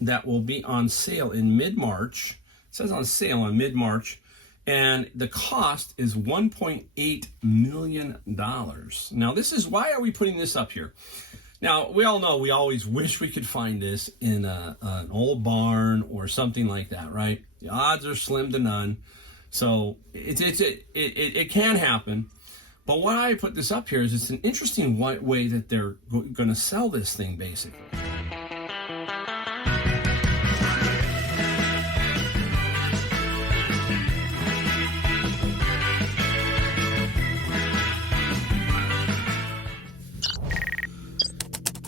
that will be on sale in mid-March. It says on sale in mid-March, and the cost is $1.8 million. Now, this is, why are we putting this up here? Now, we all know we always wish we could find this in an old barn or something like that, right? The odds are slim to none. So it can happen. But why I put this up here is it's an interesting way that they're going to sell this thing, basically.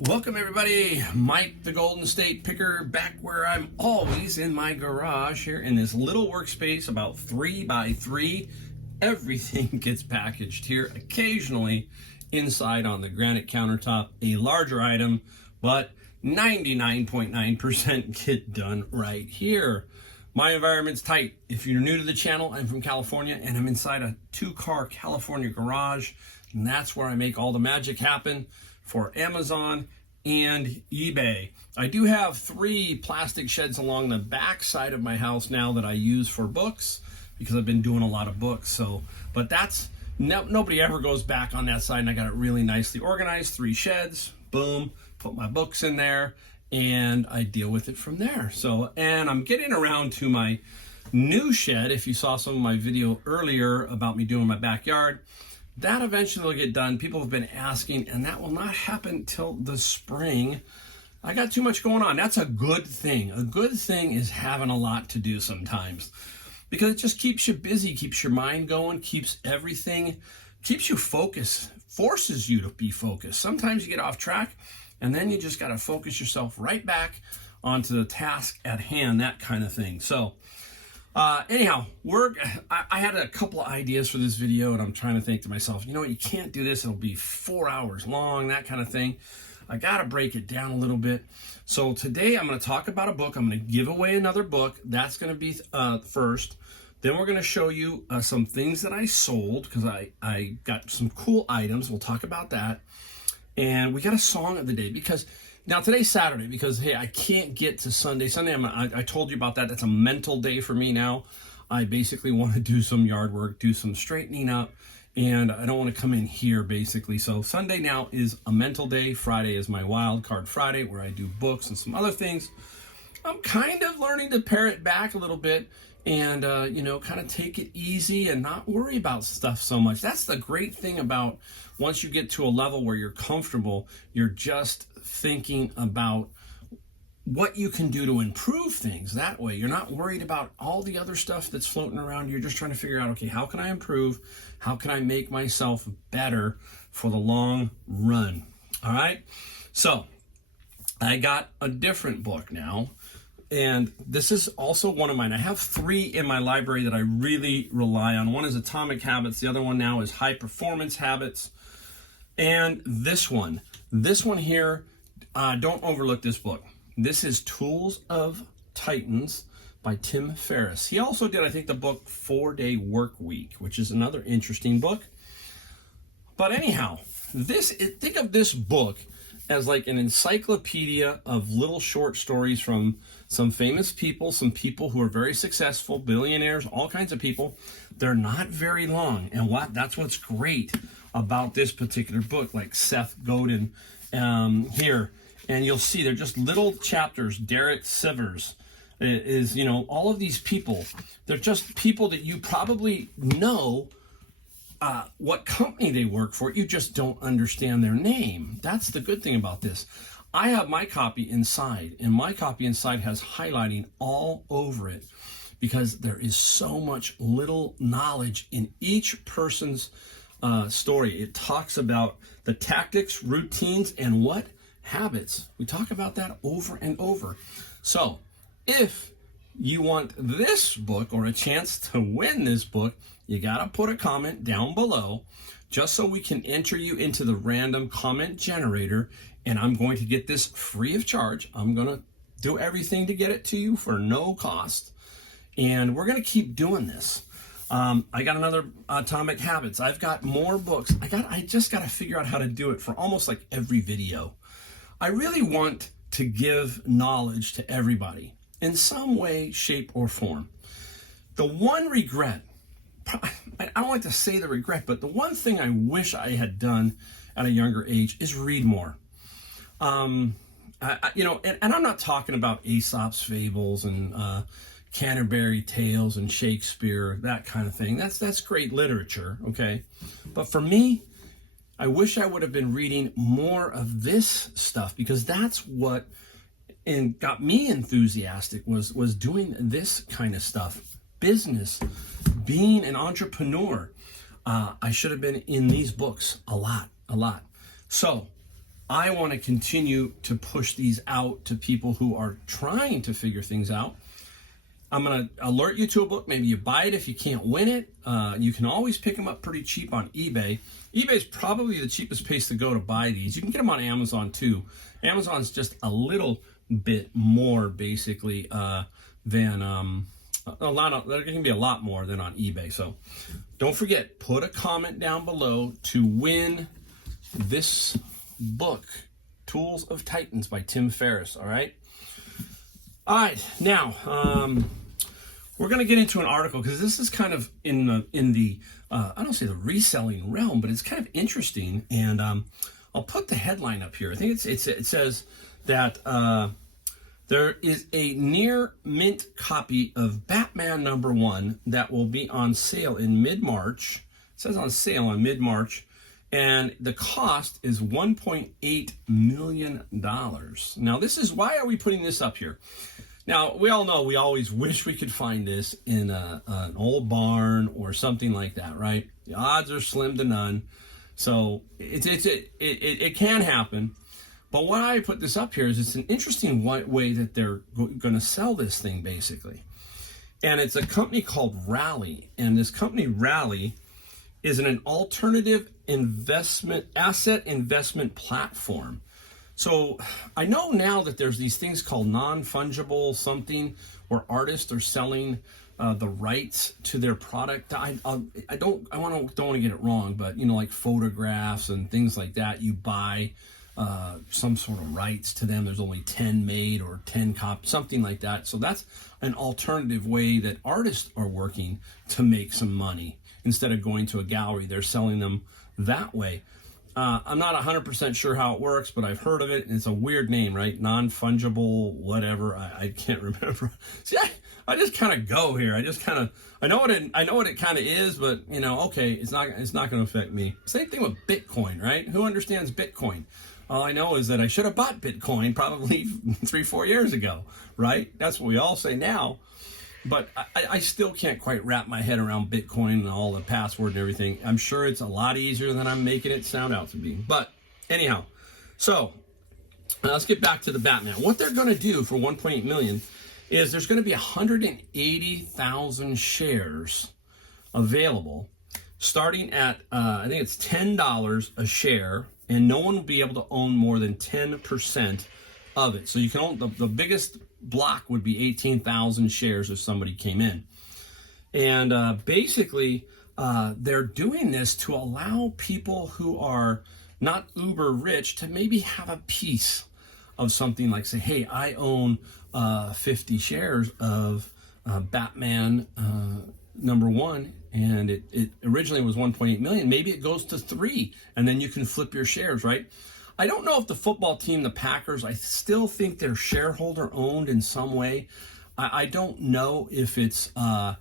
Welcome everybody, Mike the Golden State Picker, back where I'm always in my garage here in this little workspace about 3 by 3. Everything gets packaged here, occasionally inside on the granite countertop, a larger item, but 99.9% get done right here. My environment's tight. If you're new to the channel, I'm from California and I'm inside a 2-car California garage, and that's where I make all the magic happen for Amazon and eBay. I do have 3 plastic sheds along the back side of my house now that I use for books because I've been doing a lot of books. So, but that's nobody ever goes back on that side, and I got it really nicely organized. 3 sheds, boom, put my books in there, and I deal with it from there. So, and I'm getting around to my new shed. If you saw some of my video earlier about me doing my backyard, that eventually will get done. People have been asking, and that will not happen till the spring. I got too much going on. That's a good thing. A good thing is having a lot to do sometimes, because it just keeps you busy, keeps your mind going, keeps everything, keeps you focused, forces you to be focused. Sometimes you get off track, and then you just got to focus yourself right back onto the task at hand, that kind of thing. So anyhow, I had a couple of ideas for this video, and I'm trying to think to myself, you know what, you can't do this, it'll be 4 hours long, that kind of thing. I gotta break it down a little bit. So today I'm going to talk about a book. I'm going to give away another book. That's going to be first. Then we're going to show you some things that I sold, because I got some cool items. We'll talk about that. And we got a song of the day, because now today's Saturday, because hey, I can't get to Sunday. I told you about that. That's a mental day for me now. I basically want to do some yard work, do some straightening up, and I don't want to come in here basically. So Sunday now is a mental day. Friday is my wild card Friday, where I do books and some other things. I'm kind of learning to pare it back a little bit and you know, kind of take it easy and not worry about stuff so much. That's the great thing about once you get to a level where you're comfortable, you're just thinking about what you can do to improve things. That way you're not worried about all the other stuff that's floating around. You're just trying to figure out, okay, how can I improve? How can I make myself better for the long run? All right. So I got a different book now, and this is also one of mine. I have 3 in my library that I really rely on. One is Atomic Habits. The other one now is High Performance Habits. And this one here, don't overlook this book. This is Tools of Titans by Tim Ferriss. He also did, I think, the book 4-Day Work Week, which is another interesting book. But anyhow, think of this book as like an encyclopedia of little short stories from some famous people, some people who are very successful, billionaires, all kinds of people. They're not very long, and that's what's great about this particular book, like Seth Godin here. And you'll see they're just little chapters. Derek Sivers is, you know, all of these people. They're just people that you probably know what company they work for. You just don't understand their name. That's the good thing about this. I have my copy inside, and my copy inside has highlighting all over it, because there is so much little knowledge in each person's story. It talks about the tactics, routines, and what habits. We talk about that over and over. So if you want this book or a chance to win this book, you got to put a comment down below just so we can enter you into the random comment generator, and I'm going to get this free of charge. I'm going to do everything to get it to you for no cost, and we're going to keep doing this. I got another Atomic Habits. I've got more books. I just got to figure out how to do it for almost like every video. I really want to give knowledge to everybody in some way, shape, or form. The one regret, I don't like to say the regret, but the one thing I wish I had done at a younger age is read more. And I'm not talking about Aesop's fables and Canterbury Tales and Shakespeare, that kind of thing. That's great literature, okay? But for me, I wish I would have been reading more of this stuff, because that's what got me enthusiastic was doing this kind of stuff. Business, being an entrepreneur. I should have been in these books a lot. So I want to continue to push these out to people who are trying to figure things out. I'm going to alert you to a book. Maybe you buy it if you can't win it. You can always pick them up pretty cheap on eBay. eBay is probably the cheapest place to go to buy these. You can get them on Amazon too. Amazon's just a little bit more basically than there can be a lot more than on eBay. So don't forget, put a comment down below to win this book, Tools of Titans by Tim Ferriss. All right. Now we're going to get into an article, because this is kind of in the I don't say the reselling realm, but it's kind of interesting. And I'll put the headline up here. I think it says that there is a near mint copy of Batman #1 that will be on sale in mid-March. It says on sale on mid-March, and the cost is $1.8 million. Now, this is, why are we putting this up here? Now, we all know we always wish we could find this in an old barn or something like that, right? The odds are slim to none. So it can happen. But why I put this up here is it's an interesting way that they're going to sell this thing, basically. And it's a company called Rally. And this company, Rally, is an alternative asset investment platform. So I know now that there's these things called non-fungible something, where artists are selling the rights to their product. I don't want to get it wrong, but like photographs and things like that, you buy some sort of rights to them. There's only 10 made or 10 copies, something like that. So that's an alternative way that artists are working to make some money. Instead of going to a gallery, they're selling them that way. I'm not 100% sure how it works, but I've heard of it. It's a weird name, right? Non-fungible, whatever. I can't remember. See, I just kind of go here. I know what it kind of is, but okay, it's not going to affect me. Same thing with Bitcoin, right? Who understands Bitcoin? All I know is that I should have bought Bitcoin probably 3-4 years ago, right? That's what we all say now. But I still can't quite wrap my head around Bitcoin and all the password and everything. I'm sure it's a lot easier than I'm making it sound out to be. But anyhow, so let's get back to the Batman. What they're going to do for $1.8 million is there's going to be 180,000 shares available, starting at I think it's $10 a share, and no one will be able to own more than 10% of it. So you can own the biggest block would be 18,000 shares if somebody came in. And basically, they're doing this to allow people who are not uber rich to maybe have a piece of something, like say, hey, I own 50 shares of Batman #1, and it originally was 1.8 million. Maybe it goes to 3, and then you can flip your shares, right? I don't know if the football team, the Packers, I still think they're shareholder owned in some way. I don't know if it's, I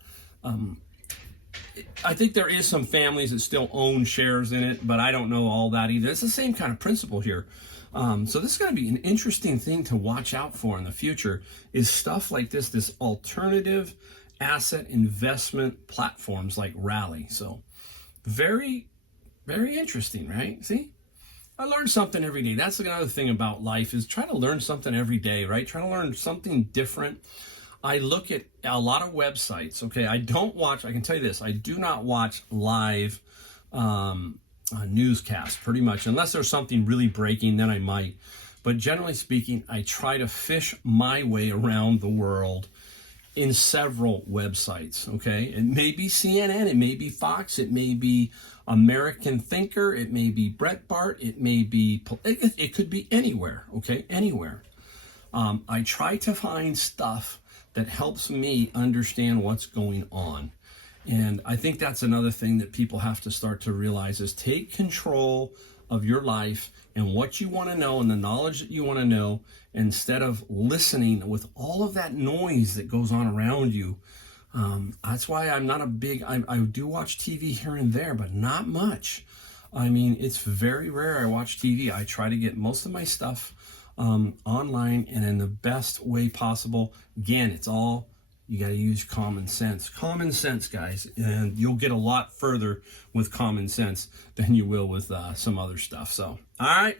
think there is some families that still own shares in it, but I don't know all that either. It's the same kind of principle here. So this is going to be an interesting thing to watch out for in the future, is stuff like this alternative asset investment platforms like Rally. So very, very interesting, right? See? I learn something every day. That's another thing about life, is try to learn something every day, right? Try to learn something different. I look at a lot of websites, okay? I can tell you this, I do not watch live newscasts, pretty much, unless there's something really breaking, then I might. But generally speaking, I try to fish my way around the world in several websites, okay? It may be CNN, it may be Fox, it may be American Thinker, it may be Breitbart, it may be, it could be anywhere, okay? Anywhere. I try to find stuff that helps me understand what's going on. And I think that's another thing that people have to start to realize is take control of your life and what you want to know and the knowledge that you want to know, instead of listening with all of that noise that goes on around you. That's why I'm not a big, I do watch TV here and there, but not much. I mean, it's very rare I watch TV. I try to get most of my stuff online and in the best way possible. Again, it's all, you got to use common sense. Common sense, guys, and you'll get a lot further with common sense than you will with some other stuff. So, all right.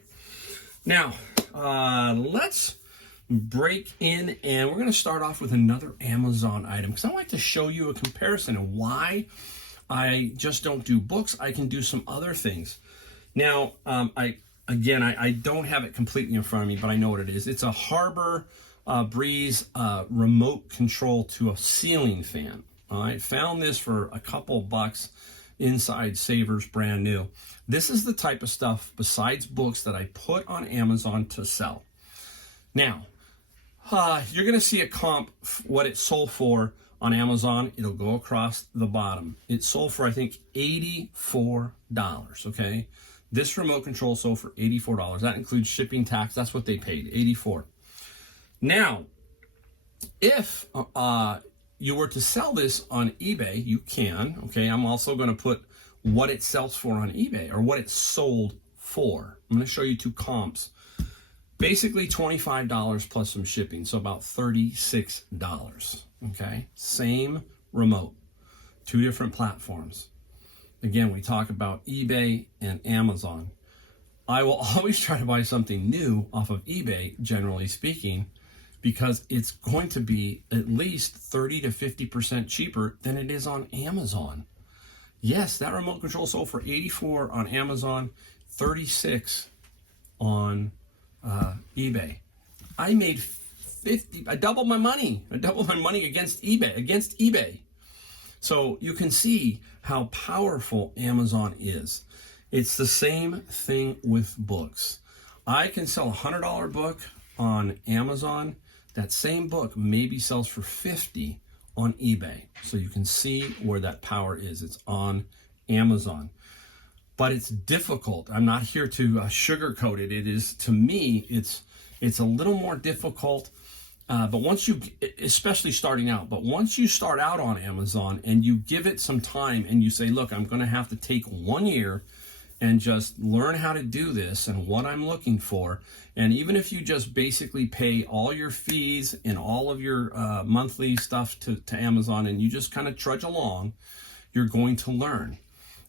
Now, let's break in, and we're going to start off with another Amazon item, because I like to show you a comparison of why I just don't do books. I can do some other things. Now, I don't have it completely in front of me, but I know what it is. It's a Harbor Breeze remote control to a ceiling fan. All right, found this for a couple bucks inside Savers, brand new. This is the type of stuff besides books that I put on Amazon to sell. Now, you're going to see a comp, what it sold for on Amazon. It'll go across the bottom. It sold for, I think, $84, okay? This remote control sold for $84. That includes shipping tax. That's what they paid, $84. Now, if you were to sell this on eBay, you can, okay? I'm also going to put what it sells for on eBay, or what it sold for. I'm going to show you two comps. Basically $25 plus some shipping, so about $36, okay? Same remote, two different platforms. Again, we talk about eBay and Amazon. I will always try to buy something new off of eBay, generally speaking, because it's going to be at least 30 to 50% cheaper than it is on Amazon. Yes, that remote control sold for $84 on Amazon, $36 on eBay. I made $50. I doubled my money. Against eBay. So you can see how powerful Amazon is. It's the same thing with books. I can sell a $100 book on Amazon. That same book maybe sells for $50 on eBay. So you can see where that power is. It's on Amazon. But it's difficult. I'm not here to sugarcoat it. It is, to me, it's a little more difficult. But once you, especially starting out, but once you start out on Amazon and you give it some time and you say, look, I'm going to have to take 1 year and just learn how to do this and what I'm looking for. And even if you just basically pay all your fees and all of your monthly stuff to Amazon, and you just kind of trudge along, you're going to learn.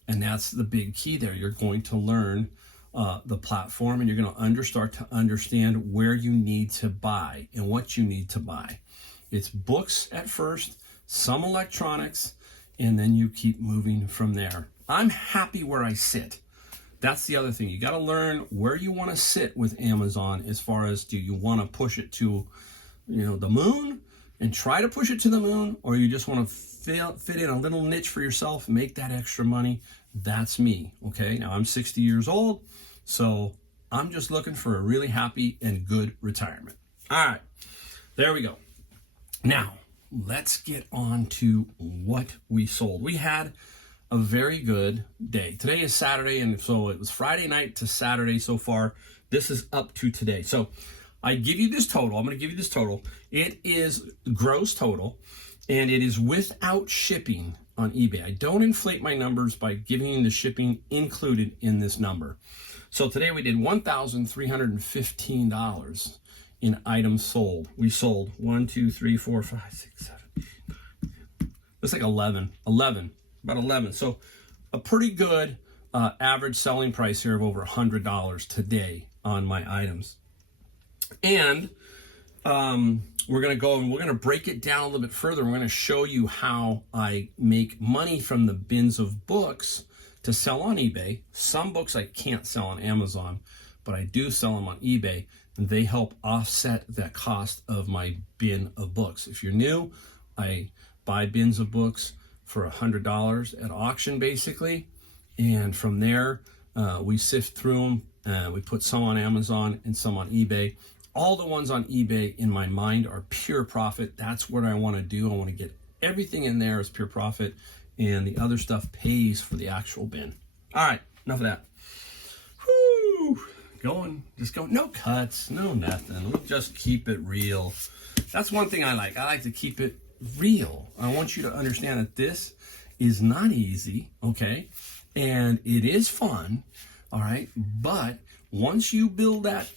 And that's the big key there. You're going to learn the platform, and you're going to start to understand where you need to buy and what you need to buy. It's books at first, some electronics, and then you keep moving from there. I'm happy where I sit. That's the other thing. You got to learn where you want to sit with Amazon, as far as, do you want to push it to, the moon and try to push it to the moon, or you just want to fit in a little niche for yourself, make that extra money. That's me. Okay. Now I'm 60 years old, so I'm just looking for a really happy and good retirement. All right, there we go. Now let's get on to what we sold. We had a very good day. Today is Saturday, and so it was Friday night to Saturday so far. This is up to today. So I give you this total. I'm going to give you this total. It is gross total, and it is without shipping on eBay. I don't inflate my numbers by giving you the shipping included in this number. So today we did $1,315 in items sold. We sold 1, 2, 3, 4, 5, 6, 7, 8, 9, it's like 11. About 11. So a pretty good average selling price here of over $100 today on my items. And we're going to go and we're going to break it down a little bit further. We're going to show you how I make money from the bins of books to sell on eBay. Some books I can't sell on Amazon, but I do sell them on eBay, and they help offset the cost of my bin of books. If you're new, I buy bins of books for $100 at auction, basically, and from there we sift through them. We put some on Amazon and some on eBay, All the ones on eBay in my mind are pure profit. That's what I want to do. I want to get everything in there as pure profit, and the other stuff pays for the actual bin. All right, enough of that. Whoo, just going. No cuts, no nothing. We'll just keep it real. That's one thing I like. I like to keep it real. I want you to understand that this is not easy, okay? And it is fun, all right? But once you build that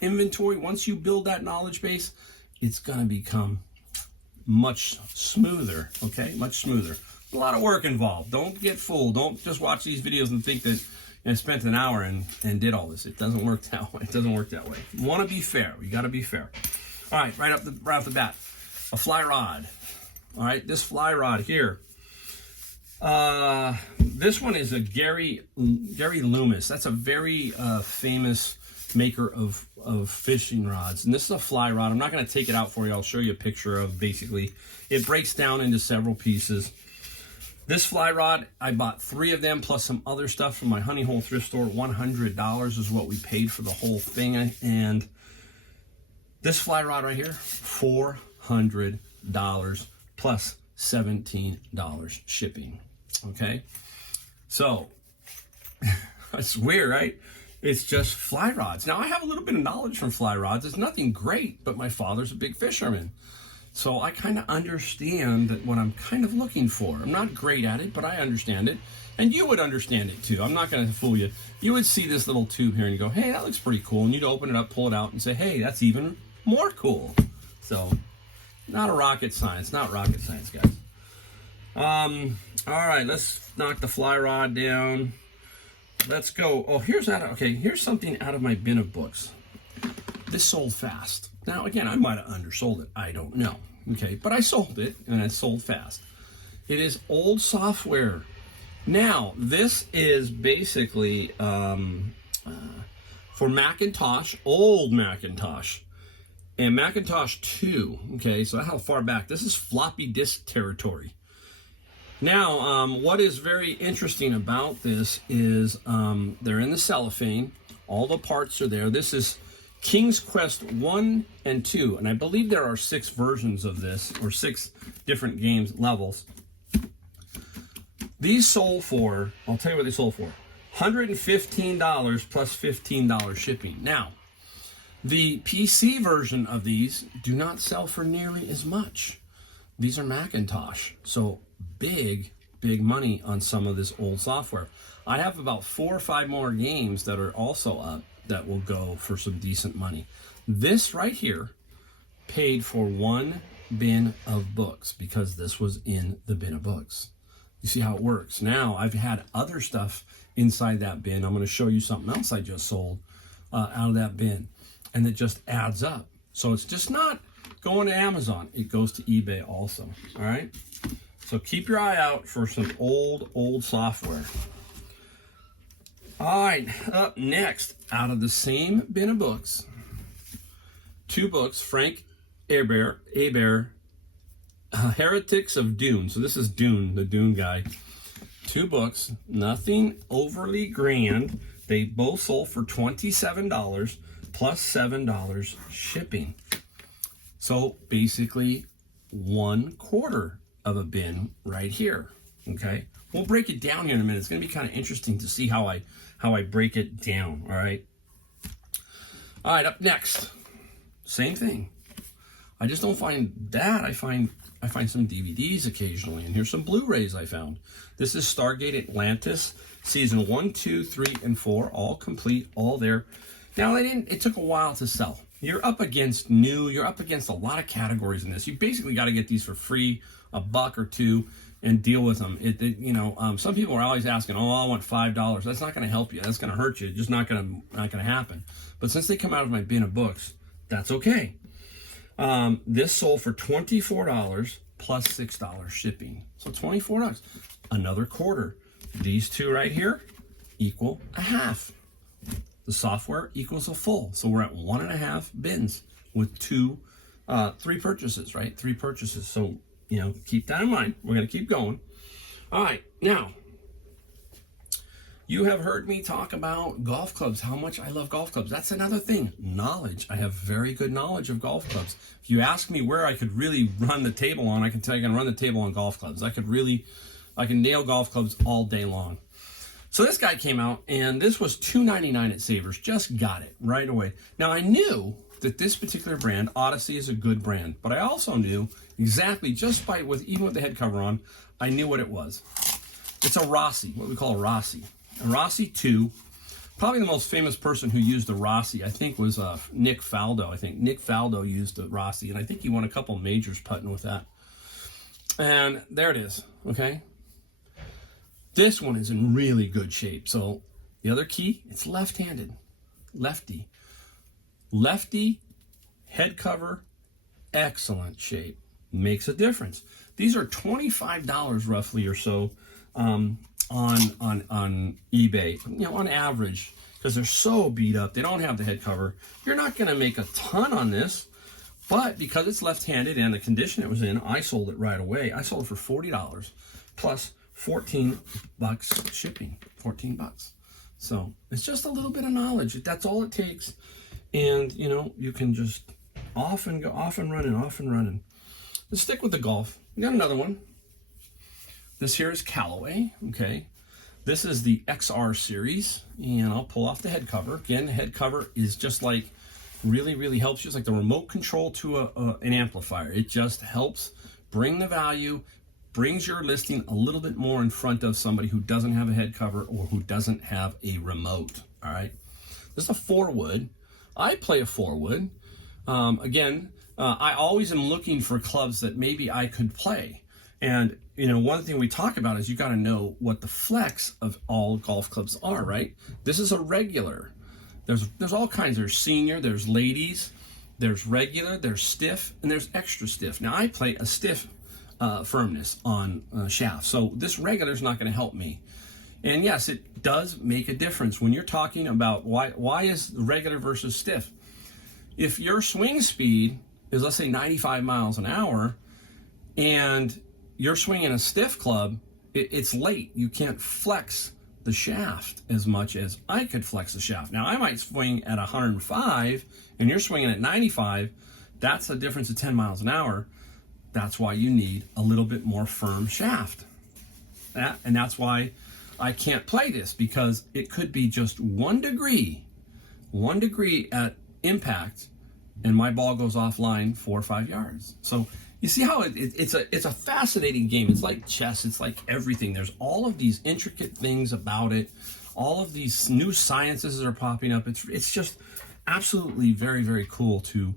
inventory, once you build that knowledge base, it's going to become much smoother, okay? Much smoother. A lot of work involved. Don't get fooled. Don't just watch these videos and think that I spent an hour and did all this. It doesn't work that way. It doesn't work that way. You want to be fair. You got to be fair. All right, right off the bat, a fly rod. All right, this fly rod here. This one is a Gary Loomis. That's a very famous maker of fishing rods. And this is a fly rod. I'm not going to take it out for you. I'll show you a picture of basically. It breaks down into several pieces. This fly rod, I bought 3 of them plus some other stuff from my Honey Hole thrift store. $100 is what we paid for the whole thing. And this fly rod right here, $400 plus $17 shipping. Okay, so it's weird, right? It's just fly rods. Now I have a little bit of knowledge from fly rods. It's nothing great, but my father's a big fisherman, so I kind of understand that what I'm kind of looking for. I'm not great at it, but I understand it, and you would understand it too. I'm not going to fool you. You would see this little tube here and you go, "Hey, that looks pretty cool," and you'd open it up, pull it out, and say, "Hey, that's even more cool." So, not rocket science, guys. All right, let's knock the fly rod down. Let's go. Oh, here's something out of my bin of books. This sold fast. Now, again, I might have undersold it. I don't know. Okay, but I sold it, and it sold fast. It is old software. Now, this is basically for Macintosh, old Macintosh, and Macintosh 2. Okay, so how far back? This is floppy disk territory. Now, what is very interesting about this is they're in the cellophane. All the parts are there. This is King's Quest 1 and 2, and I believe there are 6 versions of this, or 6 different games levels. These sold for, I'll tell you what they sold for, $115 plus $15 shipping. Now, the PC version of these do not sell for nearly as much. These are Macintosh, so big money on some of this old software. I have about 4 or 5 more games that are also up that will go for some decent money. This right here paid for 1 bin of books because this was in the bin of books. You see how it works. Now I've had other stuff inside that bin. I'm going to show you something else I just sold out of that bin, and it just adds up. So it's just not going to Amazon. It goes to eBay also. All right. So keep your eye out for some old software. All right, up next, out of the same bin of books, 2 books, Frank Hebert, Heretics of Dune. So this is Dune, the Dune guy. 2 books, nothing overly grand. They both sold for $27 plus $7 shipping. So basically 1/4 of a bin right here. Okay, we'll break it down here in a minute. It's going to be kind of interesting to see how I break it down. All right, up next, same thing. I just don't find that. I find some DVDs occasionally, and here's some Blu-rays I found. This is Stargate Atlantis, season 1, 2, 3, and 4, all complete, all there. Now it took a while to sell. You're up against a lot of categories in this. You basically got to get these for free, $1 or $2, and deal with them. Some people are always asking, "Oh, I want $5." That's not going to help you. That's going to hurt you. It's just not going to happen. But since they come out of my bin of books, that's okay. This sold for $24 plus $6 shipping, so $24. Another 1/4. These 2 right here equal a half. The software equals a full. So we're at 1.5 bins with 3 purchases, right? 3 purchases. So, keep that in mind. We're going to keep going. All right. Now, You have heard me talk about golf clubs, how much I love golf clubs. That's another thing, knowledge. I have very good knowledge of golf clubs. If you ask me where I could really run the table on, I can tell you I can run the table on golf clubs. I can nail golf clubs all day long. So this guy came out, and this was $2.99 at Savers. Just got it right away. Now, I knew that this particular brand, Odyssey, is a good brand, but I also knew exactly, just by even with the head cover on, I knew what it was. It's a Rossi, what we call a Rossi. A Rossi 2, probably the most famous person who used the Rossi, I think, was Nick Faldo. I think Nick Faldo used the Rossi, and I think he won a couple majors putting with that. And there it is, okay? This one is in really good shape. So the other key, it's left-handed, lefty. Lefty, head cover, excellent shape. Makes a difference. These are $25 roughly or so on eBay, on average, because they're so beat up. They don't have the head cover. You're not going to make a ton on this, but because it's left-handed and the condition it was in, I sold it right away. I sold it for $40 plus $14 shipping. $14. So it's just a little bit of knowledge. That's all it takes, and you can just off and running. Let's stick with the golf. We got another one. This here is Callaway, okay? This is the XR series, and I'll pull off the head cover. Again, the head cover is just like, really helps you. It's like the remote control to an amplifier. It just helps bring the value, brings your listing a little bit more in front of somebody who doesn't have a head cover or who doesn't have a remote, all right? This is a 4-wood. I play a 4-wood. I always am looking for clubs that maybe I could play. And, one thing we talk about is you got to know what the flex of all golf clubs are, right? This is a regular. There's all kinds. There's senior, there's ladies, there's regular, there's stiff, and there's extra stiff. Now, I play a stiff firmness on shaft, so this regular is not going to help me. And yes, it does make a difference when you're talking about why is regular versus stiff. If your swing speed is, let's say, 95 miles an hour, and you're swinging a stiff club, it's late. You can't flex the shaft as much as I could flex the shaft. Now, I might swing at 105, and you're swinging at 95. That's a difference of 10 miles an hour. That's why you need a little bit more firm shaft. And that's why I can't play this, because it could be just 1 degree at impact, and my ball goes offline 4 or 5 yards. So you see how it's a fascinating game. It's like chess. It's like everything. There's all of these intricate things about it. All of these new sciences that are popping up. It's just absolutely very cool to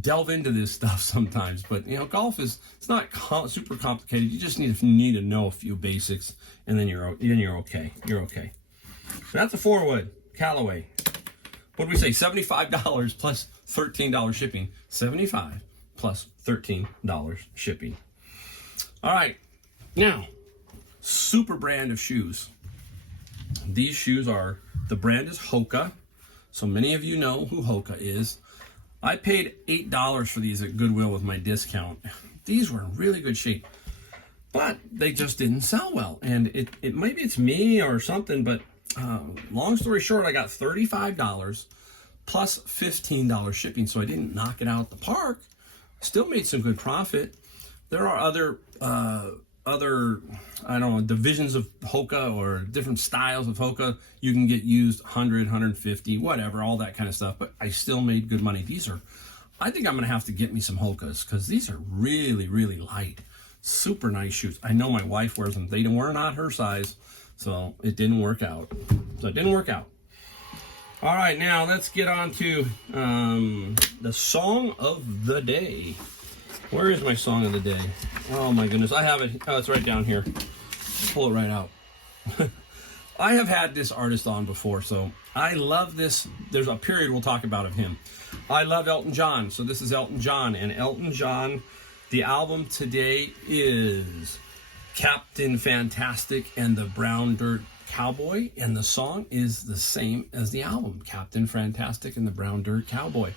delve into this stuff sometimes. But golf it's not super complicated. You just need to know a few basics, and then you're okay. You're okay. So that's a 4-wood Callaway. What do we say? $75 plus $13 shipping. $75 plus $13 shipping. All right. Now, super brand of shoes. These shoes the brand is Hoka. So many of you know who Hoka is. I paid $8 for these at Goodwill with my discount. These were in really good shape, but they just didn't sell well. And it maybe it's me or something, but long story short, I got $35 plus $15 shipping. So I didn't knock it out the park. Still made some good profit. There are other divisions of Hoka or different styles of Hoka. You can get used 100, 150, whatever, all that kind of stuff. But I still made good money. I think I'm going to have to get me some Hokas, because these are really light. Super nice shoes. I know my wife wears them. They were not her size, so it didn't work out. All right, now let's get on to the song of the day. Where is my song of the day? Oh my goodness, I have it. Oh, it's right down here. Pull it right out. I have had this artist on before, so I love this. There's a period we'll talk about of him. I love Elton John, so this is Elton John. And Elton John, the album today is Captain Fantastic and the Brown Dirt Cowboy, and the song is the same as the album, Captain Fantastic and the Brown Dirt Cowboy.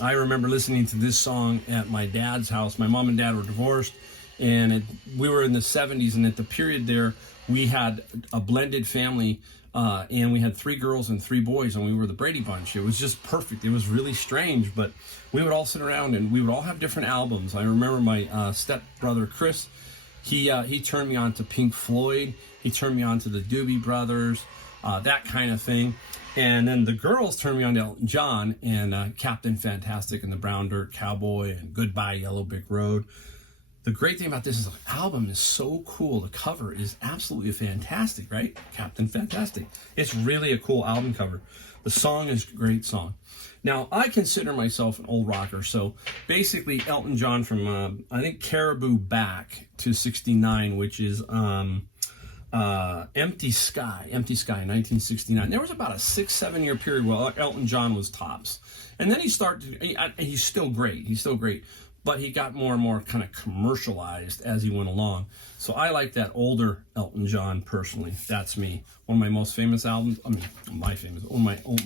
I remember listening to this song at my dad's house. My mom and dad were divorced, And we were in the 70s, and at the period there, we had a blended family, and we had 3 girls and 3 boys, and we were the Brady Bunch. It was just perfect. It was really strange, but we would all sit around, and we would all have different albums. I remember my stepbrother, Chris, he turned me on to Pink Floyd. He turned me on to the Doobie Brothers, that kind of thing. And then the girls turned me on to Elton John and Captain Fantastic and the Brown Dirt Cowboy and Goodbye Yellow Brick Road. The great thing about this is the album is so cool. The cover is absolutely fantastic, right? Captain Fantastic. It's really a cool album cover. The song is a great song. Now, I consider myself an old rocker, so basically Elton John from, I think, Caribou Back to 69, which is Empty Sky, 1969. There was about a 6-7 year period where Elton John was tops. And then he's still great, but he got more and more kind of commercialized as he went along. So I like that older Elton John personally. That's me. One of my most famous albums, one of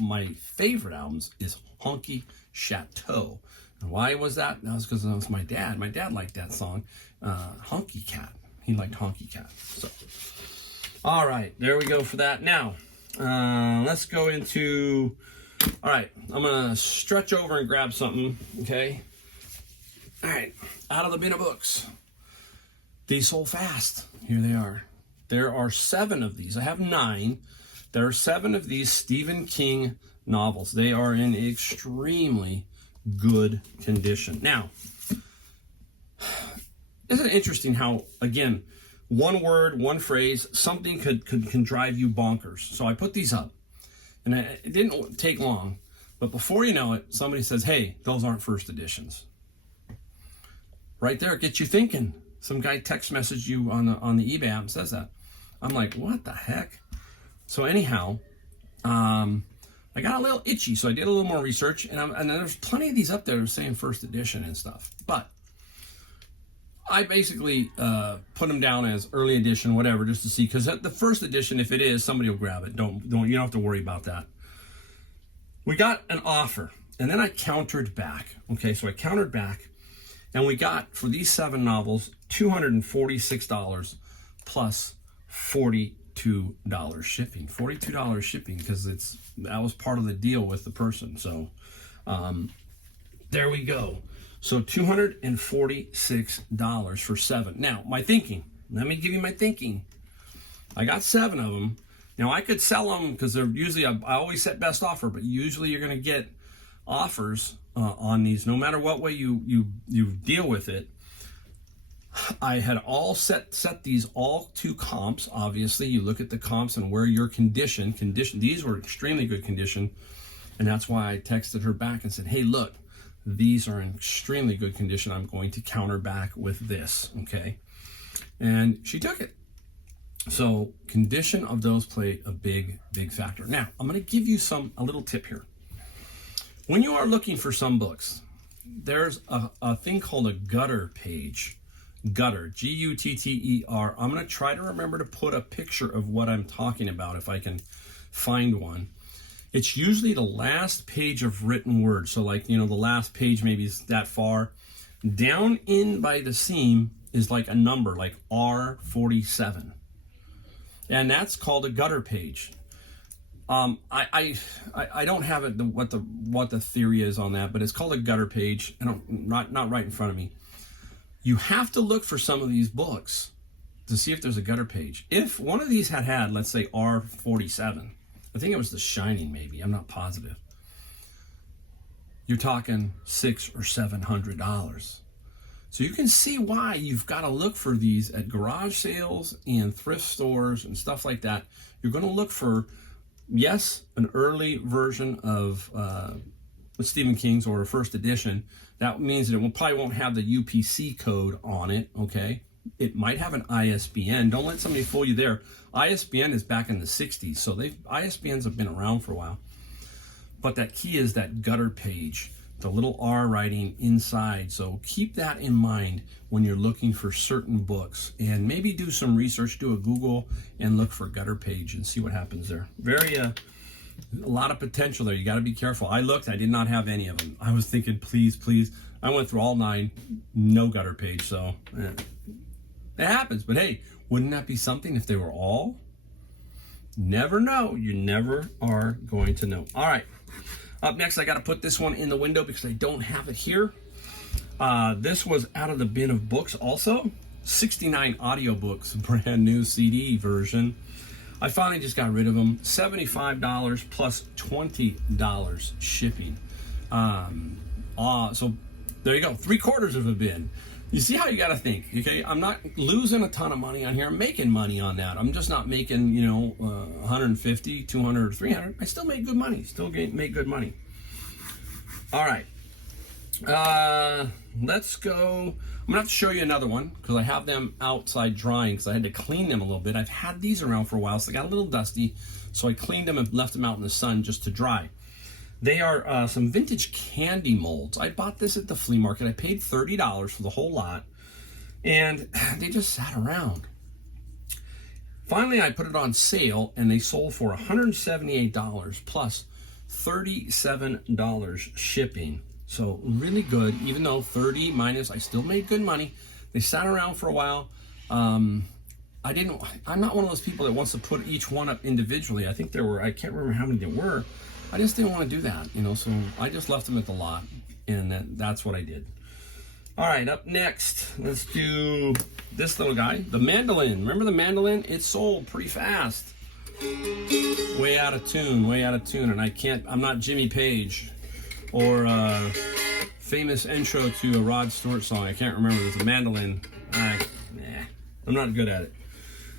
my favorite albums is Honky Chateau. And why was that? That was because it was my dad. My dad liked that song, Honky Cat. He liked Honky Cat. So, all right, there we go for that. Now, let's go into, all right, I'm going to stretch over and grab something, okay? All right, out of the bin of books. These sold fast. Here they are. There are 7 of these. I have 9. There are 7 of these Stephen King novels. They are in extremely good condition. Now, isn't it interesting how, again, one word, one phrase, something can drive you bonkers. So I put these up, and it didn't take long, but before you know it, somebody says, hey, those aren't first editions. Right there, it gets you thinking. Some guy text messaged you on the eBay app and says that. I'm like, what the heck? So anyhow, I got a little itchy, so I did a little more research, and there's plenty of these up there saying first edition and stuff. But I basically put them down as early edition, whatever, just to see, because the first edition, if it is, somebody will grab it. You don't have to worry about that. We got an offer, and then I countered back. Okay, so I countered back. And we got, for these 7 novels, $246 plus $42 shipping. $42 shipping, because that was part of the deal with the person. So there we go. So $246 for 7. Now, my thinking. Let me give you my thinking. I got 7 of them. Now, I could sell them, because they're usually, I always set best offer, but usually you're going to get offers on these, no matter what way you deal with it. I had all set these all to comps. Obviously, you look at the comps and where your condition. These were extremely good condition, and that's why I texted her back and said, hey, look, these are in extremely good condition. I'm going to counter back with this, okay? And she took it. So condition of those play a big factor. Now, I'm going to give you a little tip here. When you are looking for some books, there's a thing called a gutter page. Gutter, G-U-T-T-E-R. I'm going to try to remember to put a picture of what I'm talking about if I can find one. It's usually the last page of written word. So like, the last page maybe is that far. Down in by the seam is like a number, like R47. And that's called a gutter page. I don't have it what the theory is on that, but it's called a gutter page. Not right in front of me. You have to look for some of these books to see if there's a gutter page. If one of these had let's say R47, I think it was The Shining, maybe. I'm not positive. You're talking $600 or $700. So you can see why you've got to look for these at garage sales and thrift stores and stuff like that. You're going to look for, yes, an early version of Stephen King's or a first edition. That means that it probably won't have the UPC code on it, okay? It might have an ISBN. Don't let somebody fool you there. ISBN is back in the 60s, so ISBNs have been around for a while. But that key is that gutter page, the little R writing inside. So keep that in mind when you're looking for certain books, and maybe do some research, do a Google and look for gutter page and see what happens there. A lot of potential there. You got to be careful. I looked, I did not have any of them. I was thinking, please. I went through all 9, no gutter page. So It happens. But hey, wouldn't that be something if they were all? Never know. You never are going to know. All right. Up next, I got to put this one in the window because I don't have it here. This was out of the bin of books also. 69 audiobooks, brand new CD version. I finally just got rid of them. $75 plus $20 shipping. So there you go. 3/4 of a bin. You see how you got to think, okay? I'm not losing a ton of money on here. I'm making money on that. I'm just not making, 150, 200, 300. I still make good money. Make good money. All right. Let's go. I'm going to have to show you another one because I have them outside drying because I had to clean them a little bit. I've had these around for a while, so they got a little dusty. So I cleaned them and left them out in the sun just to dry. They are some vintage candy molds. I bought this at the flea market. I paid $30 for the whole lot, and they just sat around. Finally, I put it on sale, and they sold for $178 plus $37 shipping. So really good, even though 30 minus, I still made good money. They sat around for a while. I'm not one of those people that wants to put each one up individually. I think I can't remember how many there were. I just didn't want to do that, so I just left them at the lot, and that's what I did. All right, up next, let's do this little guy, the Mandolin. Remember the Mandolin? It sold pretty fast. Way out of tune, and I'm not Jimmy Page or famous intro to a Rod Stewart song. I can't remember. There's a Mandolin. I'm not good at it.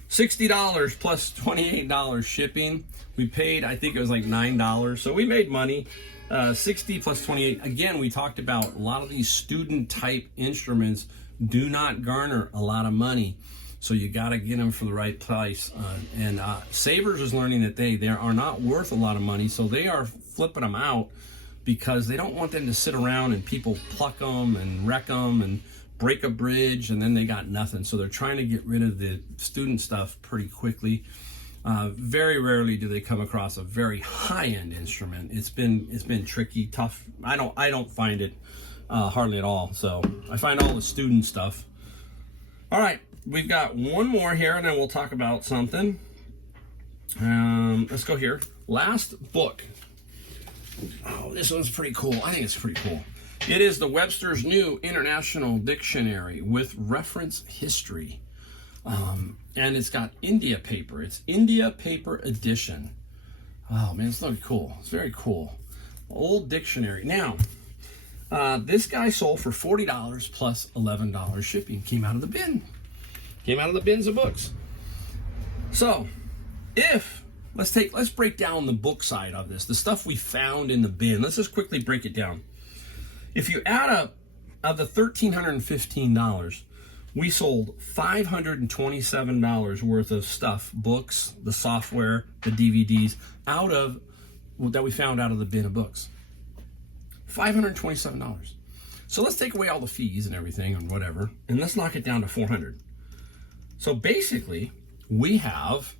$60 plus $28 shipping. We paid, I think it was like $9, so we made money. 60 plus 28. Again, we talked about a lot of these student type instruments do not garner a lot of money, so you got to get them for the right price. Savers is learning that they are not worth a lot of money, so they are flipping them out because they don't want them to sit around and people pluck them and wreck them and break a bridge and then they got nothing. So they're trying to get rid of the student stuff pretty quickly. Very rarely do they come across a very high-end instrument. It's been tricky, tough. I don't find it hardly at all. So I find all the student stuff. All right, we've got one more here, and then we'll talk about something. Let's go here. Last book. Oh, this one's pretty cool. I think it's pretty cool. It is the Webster's New International Dictionary with reference history. And it's got India paper. It's India paper edition. Oh man, it's looking cool. It's very cool. Old dictionary. Now, this guy sold for $40 plus $11 shipping. Came out of the bin. Came out of the bins of books. So, let's break down the book side of this. The stuff we found in the bin. Let's just quickly break it down. If you add up of the $1,315, we sold $527 worth of stuff, books, the software, the DVDs, that we found out of the bin of books. $527. So let's take away all the fees and everything and whatever, and let's knock it down to $400. So basically, we have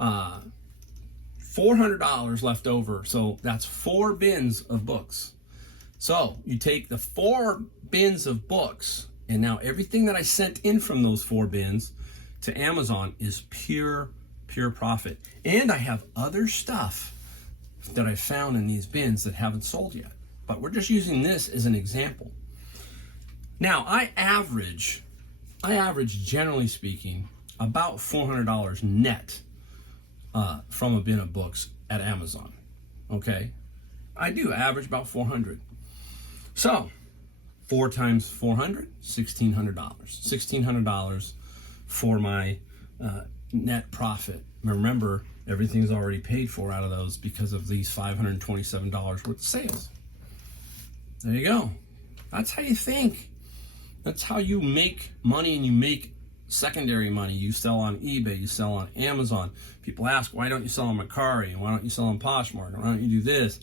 $400 left over. So that's 4 bins of books. So you take the 4 bins of books, and now everything that I sent in from those 4 bins to Amazon is pure profit. And I have other stuff that I found in these bins that haven't sold yet. But we're just using this as an example. Now, I average, generally speaking, about $400 net from a bin of books at Amazon. Okay? I do average about $400. So, 4 times 400, $1,600. $1,600 for my net profit. Remember, everything's already paid for out of those because of these $527 worth of sales. There you go. That's how you think. That's how you make money, and you make secondary money. You sell on eBay, you sell on Amazon. People ask, why don't you sell on Mercari? Why don't you sell on Poshmark? Why don't you do this?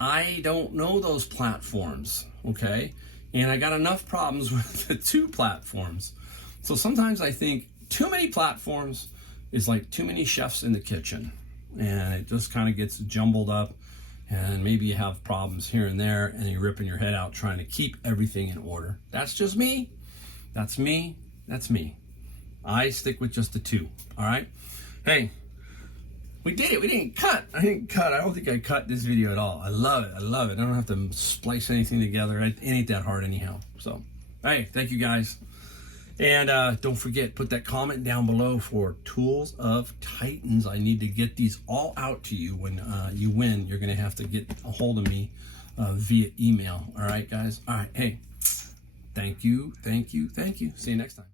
I don't know those platforms, okay? And I got enough problems with the 2 platforms. So sometimes I think too many platforms is like too many chefs in the kitchen, and it just kind of gets jumbled up, and maybe you have problems here and there, and you're ripping your head out trying to keep everything in order. That's just me. That's That's me. I stick with just the 2. All right. Hey, we did it. We didn't cut. I didn't cut. I don't think I cut this video at all. I love it. I love it. I don't have to splice anything together. It ain't that hard anyhow. So, hey, thank you guys. And don't forget, put that comment down below for Tools of Titans. I need to get these all out to you. When you win, you're going to have to get a hold of me via email. All right, guys? All right. Hey, thank you. Thank you. Thank you. See you next time.